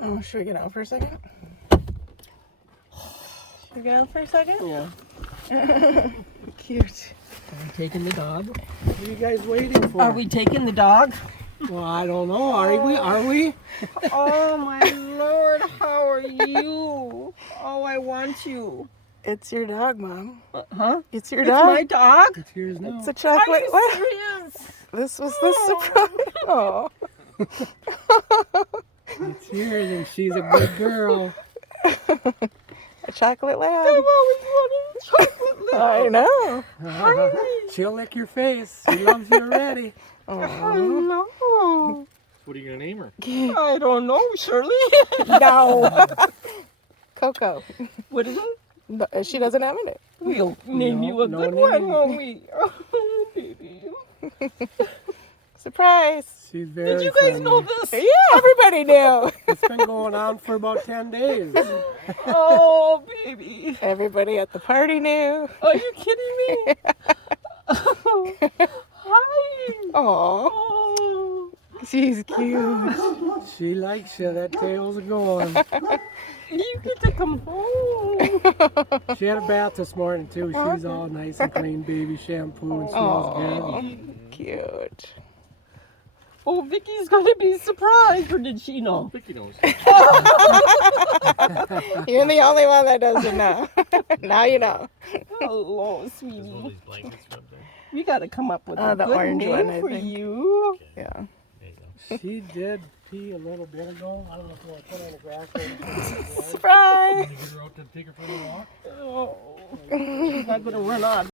Oh, should we get out for a second? Should we get out for a second? Yeah. Cute. Are we taking the dog? What are you guys waiting for? Are we taking the dog? Well, I don't know. Are we? Oh my Lord, how are you? Oh, I want you. It's your dog, Mom. Huh? It's your It's dog. my dog? It's yours now. It's a Are chocolate. you What? serious? This was the surprise. Oh. It's yours, and she's a good girl. A chocolate lab. I've always wanted a chocolate lab. I know. She'll lick your face. She loves you already. I know. What are you gonna name her? I don't know, Shirley. No. Coco. What is it? But she doesn't have it. We'll name you a no good name. one, won't we? Oh, baby. Surprise. She's very Did you guys friendly. know this? Yeah, everybody knew. It's been going on for about 10 days. Oh, baby. Everybody at the party knew. Are you kidding me? Oh, hi. Aw, Oh, she's cute. She likes you. That tail's going. you get to come home. She had a bath this morning, too. She's all nice and clean, baby shampoo, and smells Aw, good. cute. Oh, Vicky's gonna be surprised, or did she know? Vicky knows. You're the only one that doesn't know. Now you know. Hello, There's all sweetie. these blankets up there. We gotta come up with a The good orange name one, I for think. you. Yeah. There you go. She did pee a little bit ago. I don't know if you want to put her on the grass or Surprise. Can you get her out to take her for a walk? Oh, she's not gonna run on.